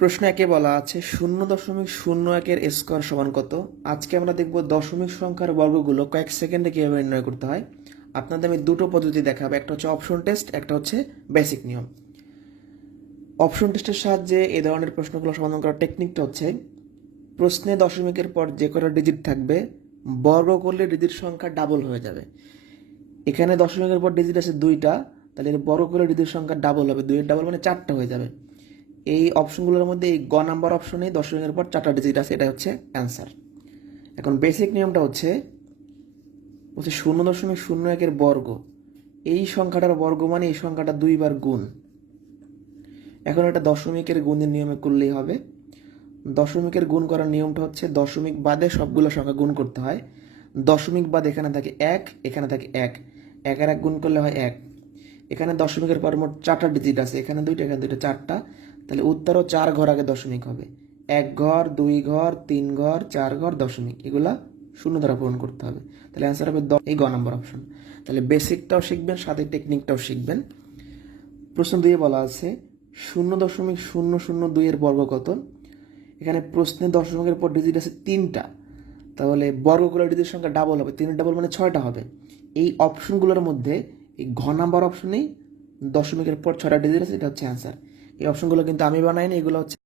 প্রশ্ন একে বলা আছে 0.01-এর স্কোয়ার সমান কত। আজকে আমরা দেখব দশমিক সংখ্যার বর্গগুলো কয়েক সেকেন্ডে কীভাবে নির্ণয় করতে হয়। আপনাদের আমি দুটো পদ্ধতি দেখাবো, একটা হচ্ছে অপশন টেস্ট, একটা হচ্ছে বেসিক নিয়ম। অপশন টেস্টের সাহায্যে এই ধরনের প্রশ্নগুলো সমাধান করার টেকনিকটা হচ্ছে, প্রশ্নে দশমিকের পর যে কটা ডিজিট থাকবে বর্গ করলে ডিজিট সংখ্যা ডাবল হয়ে যাবে। এখানে দশমিকের পর ডিজিট আছে দুইটা, তাহলে বর্গ করলে ডিজিট সংখ্যা ডাবল হবে, দুইয়ের ডাবল মানে 4টা হয়ে যাবে। এই অপশনগুলোর মধ্যে এই গ নাম্বার অপশনে দশমিকের পর 4টা ডিজিট আছে, এটা হচ্ছে অ্যান্সার। এখন বেসিক নিয়মটা হচ্ছে 0.01-এর বর্গ, এই সংখ্যাটার বর্গ মানে এই সংখ্যাটা দুইবার গুণ। এখন এটা দশমিকের গুণের নিয়মে করলেই হবে। দশমিকের গুণ করার নিয়মটা হচ্ছে দশমিক বাদে সবগুলো সংখ্যা গুণ করতে হয়। দশমিক বাদে এখানে থাকে 1, এখানে থাকে 1, 1 আর 1 গুণ করলে হয় 1। এখানে দশমিকের পর মোট 4টা ডিজিট আছে, এখানে দুইটা, এখানে দুইটা, 4টা, তাহলে উত্তরও 4 ঘর আগে দশমিক হবে। 1 ঘর, 2 ঘর, 3 ঘর, 4 ঘর দশমিক, এগুলা শূন্য দ্বারা পূরণ করতে হবে। তাহলে অ্যান্সার হবে এই গ নম্বর অপশন। তাহলে বেসিকটাও শিখবেন, সাথে টেকনিকটাও শিখবেন। প্রশ্ন 2 বলা আছে 0.002-এর বর্গ কত। এখানে প্রশ্নে দশমিকের পর ডিজিট আছে 3টা, তাহলে বর্গ করলে ডিজিট সংখ্যা ডাবল হবে, 3 ডাবল মানে 6টা হবে। এই অপশনগুলোর মধ্যে এই ঘ নাম্বার অপশনেই দশমিকের পর 6টা ডিজিট আছে, এটা হচ্ছে অ্যান্সার। এই অপশনগুলো কিন্তু আমি বানাইনি, এগুলো হচ্ছে